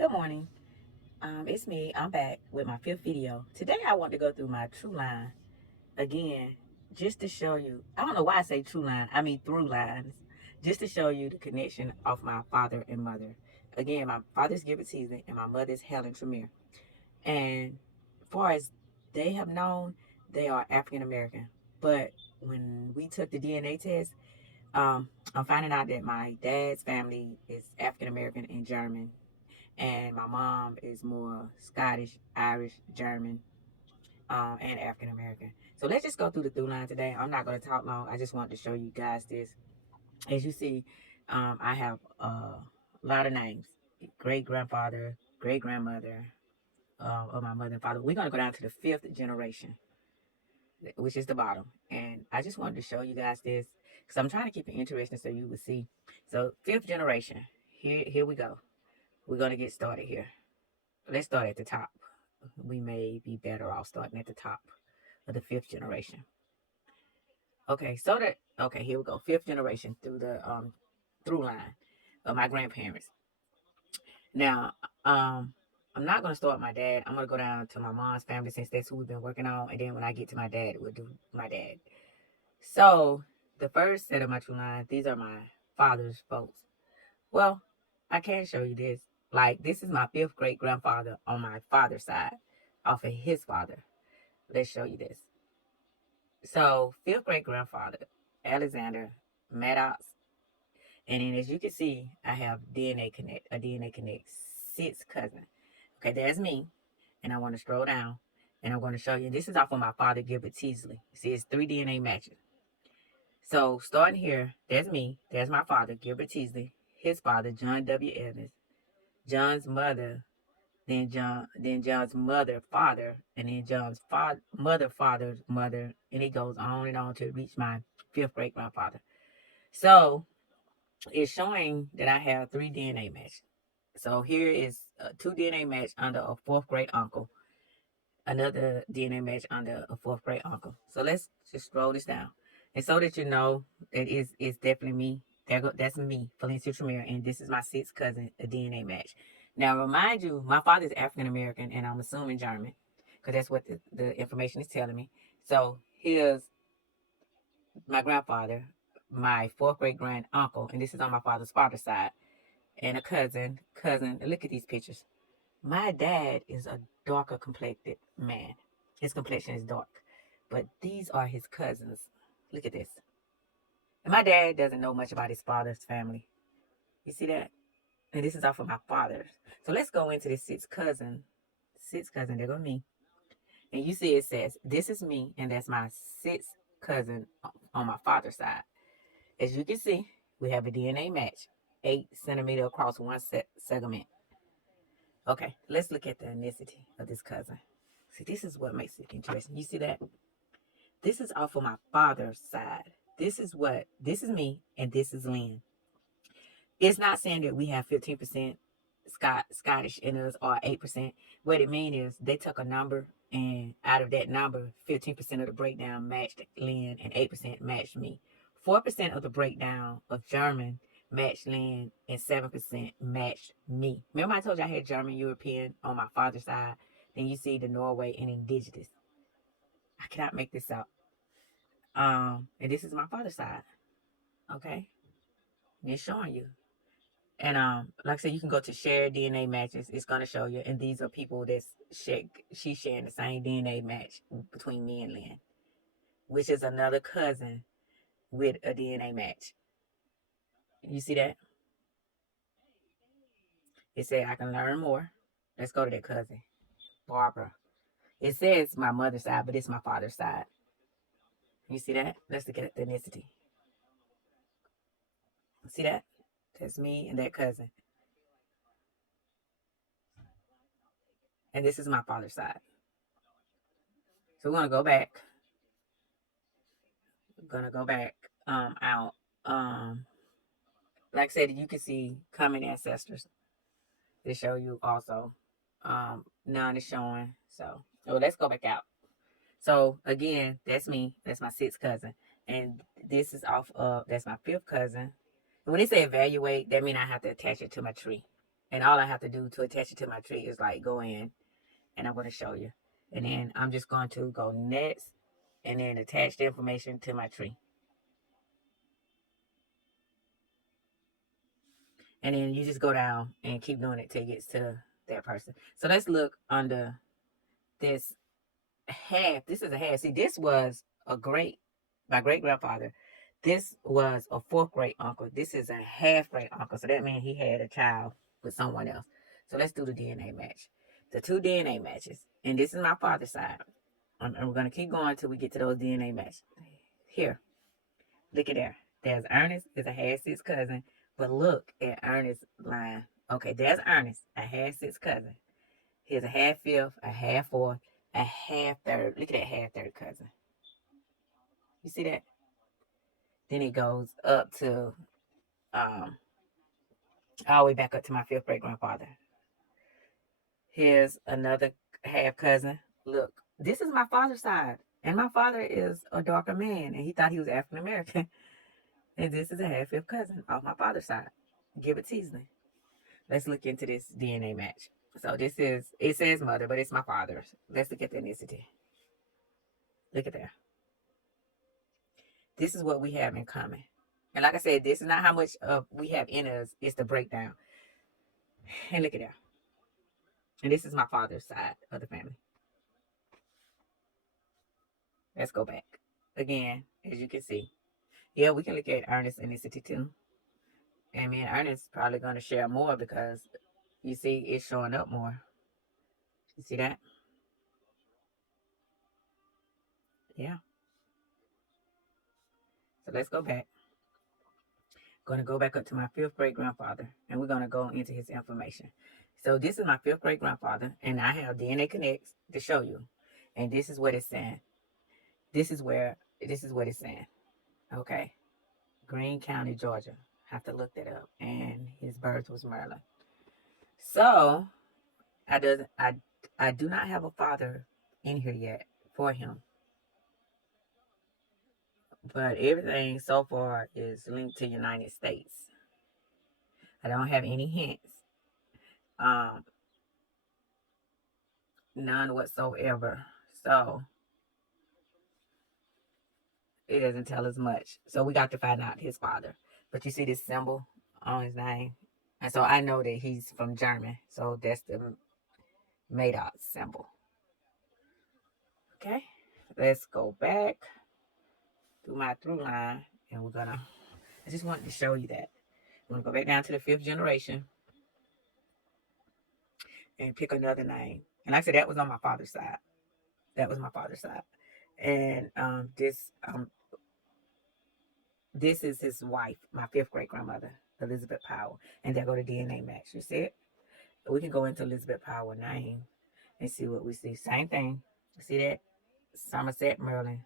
Good morning. It's me. I'm back with my fifth video. Today I want to go through my true line again, just to show you. I don't know why I say true line. I mean through lines, just to show you the connection of my father and mother. Again, my father's Gilbert Teasley and my mother's Helen Tremere. And as far as they have known, they are African American. But when we took the DNA test, I'm finding out that my dad's family is African American and German, and my mom is more Scottish, Irish, German, and African American. So let's just go through the through line today. I'm not going to talk long. I just wanted to show you guys this. As you see, I have a lot of names: great grandfather, great grandmother of my mother and father. We're going to go down to the fifth generation, which is the bottom. And I just wanted to show you guys this because I'm trying to keep it interesting so you would see. So fifth generation. Here we go. We're going to get started here. Let's start at the top. We may be better off starting at the top of the fifth generation. Okay, here we go. Fifth generation through the through line of my grandparents. Now, I'm not gonna start with my dad. I'm gonna go down to my mom's family since that's who we've been working on, and then when I get to my dad, we'll do my dad. So the first set of my true line, these are my father's folks. Well, I can show you this. Like, this is my fifth great grandfather on my father's side, off of his father. Let's show you this. So, fifth great grandfather, Alexander Maddox. And then, as you can see, I have a DNA Connect sixth cousin. Okay, there's me. And I want to scroll down and I'm going to show you. This is off of my father, Gilbert Teasley. See, it's 3 DNA matches. So, starting here, there's me. There's my father, Gilbert Teasley. His father, John W. Evans. John's mother, then John's mother, father, and then John's mother, father's mother, and it goes on to reach my fifth great grandfather. So it's showing that I have 3 DNA match. So here is a 2 DNA match under a fourth great uncle, another DNA match under a fourth great uncle. So let's just scroll this down, and so that you know that it's definitely me. That's me, Valencia Tremere, and this is my sixth cousin, a DNA match. Now, remind you, my father is African American, and I'm assuming German, because that's what the information is telling me. So here's my grandfather, my fourth great grand uncle, and this is on my father's side, and a cousin. Look at these pictures. My dad is a darker complected man. His complexion is dark, but these are his cousins. Look at this. And my dad doesn't know much about his father's family. You see that? And this is off of my father's. So let's go into this sixth cousin. Sixth cousin, there go me. And you see it says, this is me, and that's my sixth cousin on my father's side. As you can see, we have a DNA match, 8 centimeter across one segment. Okay, let's look at the ethnicity of this cousin. See, this is what makes it interesting. You see that? This is off of my father's side. This is me, and this is Lynn. It's not saying that we have 15% Scottish in us or 8%. What it means is they took a number, and out of that number, 15% of the breakdown matched Lynn and 8% matched me. 4% of the breakdown of German matched Lynn and 7% matched me. Remember I told you I had German European on my father's side? Then you see the Norway and indigenous. I cannot make this up. And this is my father's side. Okay? And it's showing you. And like I said, you can go to share DNA matches. It's gonna show you. And these are people she's sharing the same DNA match between me and Lynn, which is another cousin with a DNA match. You see that? It said I can learn more. Let's go to that cousin, Barbara. It says my mother's side, but it's my father's side. You see that? Let's look at the ethnicity. See that? That's me and that cousin. And this is my father's side. So we're gonna go back. Out. Like I said, you can see common ancestors. They show you also. None is showing. So let's go back out. So again, that's me. That's my sixth cousin. And this is off of, that's my fifth cousin. And when they say evaluate, that means I have to attach it to my tree. And all I have to do to attach it to my tree is like go in, and I'm going to show you. And then I'm just going to go next and then attach the information to my tree. And then you just go down and keep doing it till it gets to that person. So let's look under this half. This is a half. See, this was my great grandfather. This was a fourth great uncle. This is a half great uncle. So that means he had a child with someone else. So let's do the DNA match. The two DNA matches. And this is my father's side. And we're going to keep going until we get to those DNA matches. Here. Look at there. There's Ernest. Is a half sis cousin. But look at Ernest's line. Okay, there's Ernest, a half sis cousin. Here's a half fifth, a half fourth, a half third. Look at that half third cousin. You see that? Then it goes up to all the way back up to my fifth great grandfather. Here's another half cousin. Look, this is my father's side. And my father is a darker man, and he thought he was African American. And this is a half fifth cousin off my father's side. Give it Teasley. Let's look into this DNA match. So this is, it says mother, but it's my father's. Let's look at the ethnicity. Look at that. This is what we have in common. And like I said, this is not how much we have in us. It's the breakdown. And look at that. And this is my father's side of the family. Let's go back. Again, as you can see. Yeah, we can look at Ernest's ethnicity too. And me and Ernest probably going to share more because you see it's showing up more. You see that? Yeah. So let's go back. Going to go back up to my fifth great grandfather, and we're going to go into his information. So this is my fifth great grandfather, and I have DNA Connects to show you. And this is what it's saying. This is what it's saying. Okay. Greene County, Georgia. Have to look that up. And his birth was Maryland. So I do not have a father in here yet for him. But everything so far is linked to United States. I don't have any hints. None whatsoever. So it doesn't tell us much. So we got to find out his father. But you see this symbol on his name? And so I know that he's from Germany. So that's the Madoc symbol. Okay. Let's go back through my through line. And I just wanted to show you that. I'm going to go back down to the fifth generation. And pick another name. And like I said, that was on my father's side. That was my father's side. And this is his wife, my fifth great grandmother, Elizabeth Powell. And there go the DNA match. You see it? We can go into Elizabeth Powell name and see what we see. Same thing. See that? Somerset, Maryland.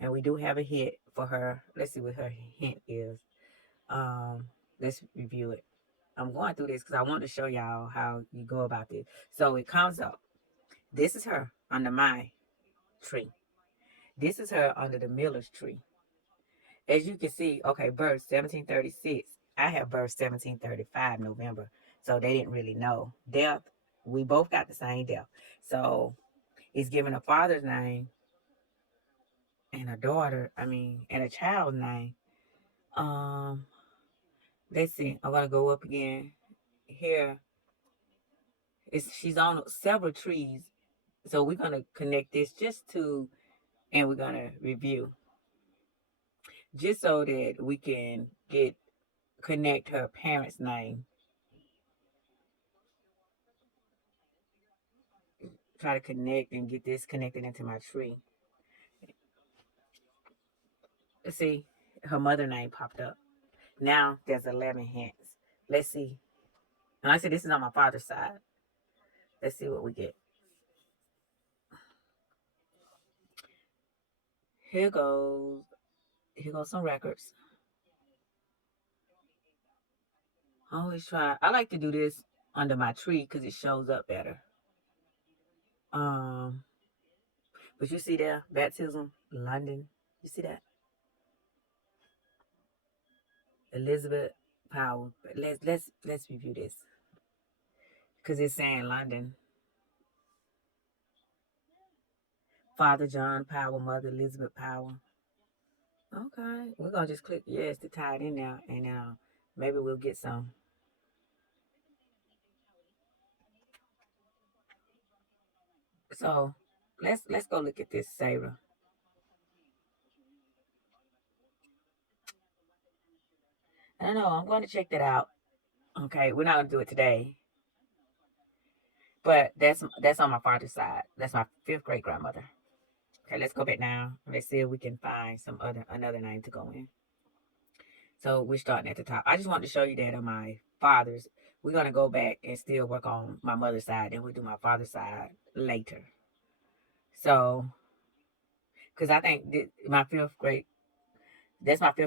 And we do have a hint for her. Let's see what her hint is. Let's review it. I'm going through this because I want to show y'all how you go about this. So it comes up. This is her under my tree. This is her under the Miller's tree. As you can see, okay, birth 1736. I have birth 1735 November. So they didn't really know. Death, we both got the same death. So it's given a father's name and a daughter, and a child's name. Let's see. I'm gonna go up again. Here, she's on several trees. So we're gonna connect this and we're gonna review. Just so that we can connect her parents' name. Try to connect and get this connected into my tree. Let's see, her mother name popped up. Now there's 11 hints. Let's see. And like I said, this is on my father's side. Let's see what we get. Here goes some records. I always try. I like to do this under my tree because it shows up better. But you see there, baptism, London. You see that? Elizabeth Power. But let's review this because it's saying London. Father John Power, Mother Elizabeth Power. Okay, we're gonna just click yes to tie it in there, and maybe we'll get some. So let's go look at this Sarah. I don't know. I'm going to check that out. Okay, we're not gonna do it today, but that's on my father's side. That's my fifth great grandmother. Okay, let's go back now. Let's see if we can find another name to go in. So we're starting at the top. I just wanted to show you that on my father's. We're gonna go back and still work on my mother's side, and we'll do my father's side later. So, because I think that's my fifth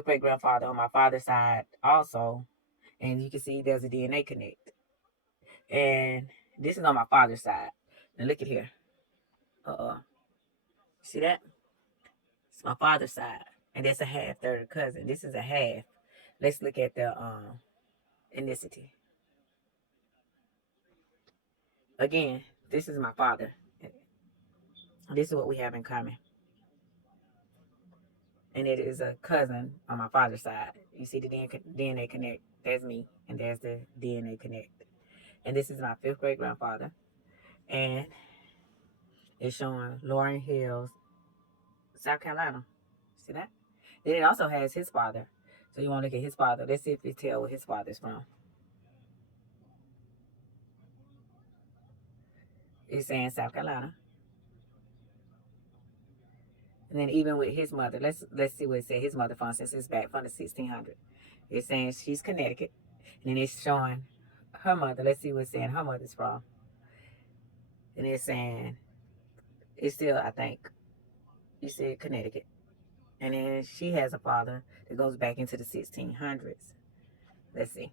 great grandfather on my father's side also, and you can see there's a DNA connect, and this is on my father's side. Now look at here. See that? It's my father's side, and that's a half third cousin. This is a half. Let's look at the ethnicity. Again, this is my father. This is what we have in common. And it is a cousin on my father's side. You see the DNA connect. There's me, and there's the DNA connect. And this is my fifth great grandfather. And it's showing Laurel Hills, South Carolina. See that? Then it also has his father. So you want to look at his father. Let's see if it tell where his father's from. It's saying South Carolina. And then even with his mother, let's see what it said his mother from since it's back from the 1600s. It's saying she's Connecticut. And then it's showing her mother. Let's see what it's saying her mother's from. And it's saying it's still, I think, you said Connecticut. And then she has a father that goes back into the 1600s. Let's see.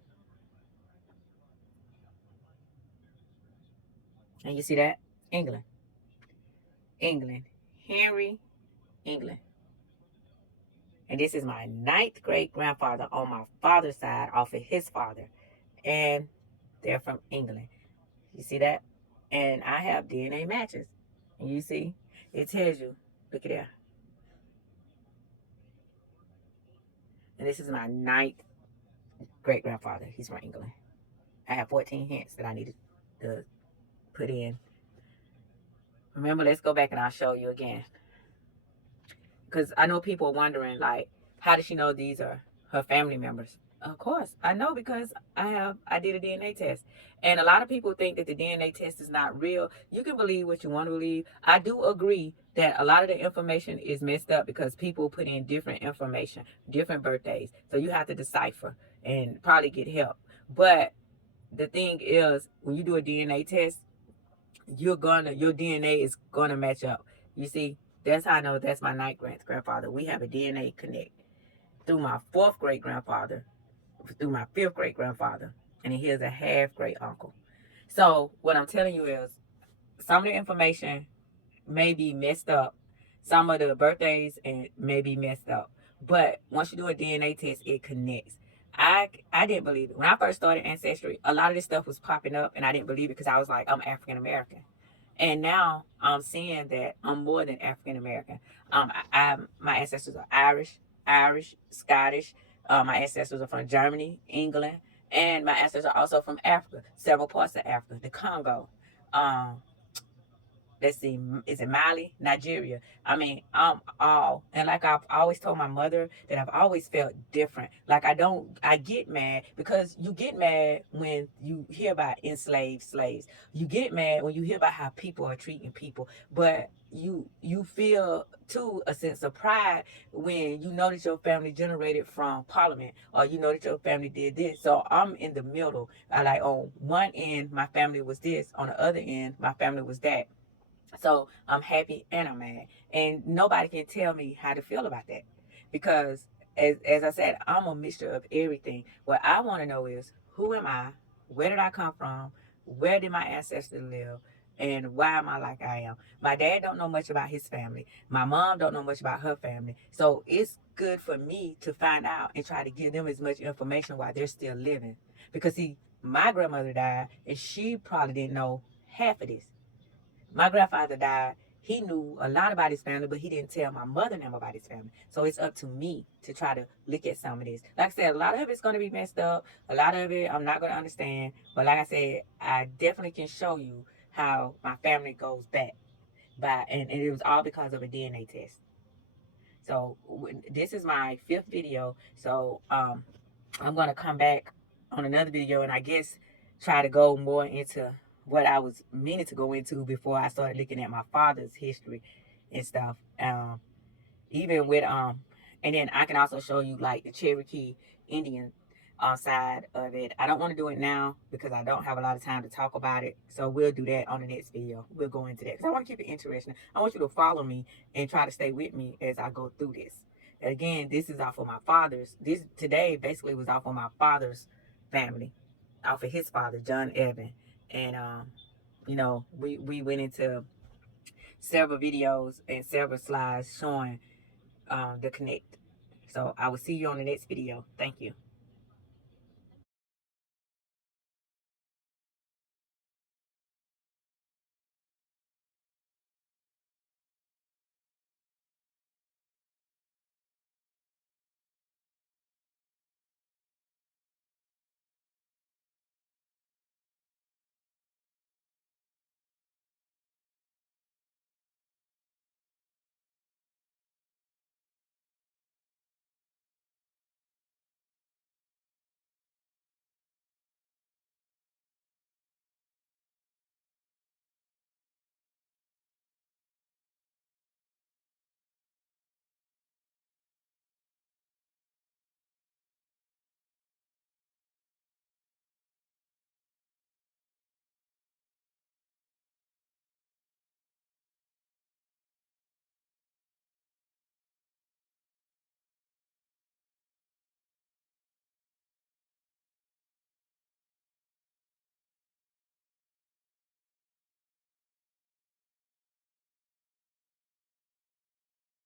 And you see that? England. England. Henry, England. And this is my ninth great grandfather on my father's side off of his father. And they're from England. You see that? And I have DNA matches. And you see, it tells you, look at there. And this is my ninth great grandfather. He's from England. I have 14 hints that I needed to put in. Remember, let's go back and I'll show you again. Because I know people are wondering, like, how does she know these are her family members? Of course, I know because I did a DNA test. And a lot of people think that the DNA test is not real. You can believe what you want to believe. I do agree that a lot of the information is messed up because people put in different information, different birthdays. So you have to decipher and probably get help. But the thing is, when you do a DNA test, your DNA is gonna match up. You see, that's how I know that's my ninth grandfather. We have a DNA connect through my fourth great grandfather, through my fifth great grandfather, and here's a half great uncle. So what I'm telling you is some of the information may be messed up. Some of the birthdays and may be messed up. But once you do a DNA test, it connects. I didn't believe it. When I first started Ancestry, a lot of this stuff was popping up and I didn't believe it because I was like, I'm African American. And now I'm seeing that I'm more than African American. My ancestors are Irish, Scottish. My ancestors are from Germany, England, and my ancestors are also from Africa, several parts of Africa, the Congo. Um, let's see, is it Mali, Nigeria? I mean, I'm all, and like I've always told my mother that I've always felt different. Like I get mad because you get mad when you hear about enslaved slaves. You get mad when you hear about how people are treating people, but you feel too a sense of pride when you know that your family generated from parliament or you know that your family did this. So I'm in the middle. I like on one end my family was this, on the other end my family was that. So I'm happy and I'm mad. And nobody can tell me how to feel about that. Because as I said, I'm a mixture of everything. What I want to know is who am I? Where did I come from? Where did my ancestors live? And why am I like I am? My dad don't know much about his family. My mom don't know much about her family. So it's good for me to find out and try to give them as much information while they're still living. Because see, my grandmother died and she probably didn't know half of this. My grandfather died. He knew a lot about his family, but he didn't tell my mother them about his family. So it's up to me to try to look at some of this. Like I said, a lot of it's going to be messed up. A lot of it I'm not going to understand. But like I said, I definitely can show you how my family goes back by, and it was all because of a DNA test. So this is my 5th video. So I'm going to come back on another video and I guess try to go more into what I was meaning to go into before I started looking at my father's history and stuff. Even with and then I can also show you like the Cherokee Indian side of it. I don't want to do it now because I don't have a lot of time to talk about it. So we'll do that on the next video. We'll go into that because I want to keep it interesting. I want you to follow me and try to stay with me as I go through this. Again, this is off of my father's. This today basically was off of my father's family, off of his father, John Evan. And you know, we went into several videos and several slides showing the connect. So I will see you on the next video. Thank you.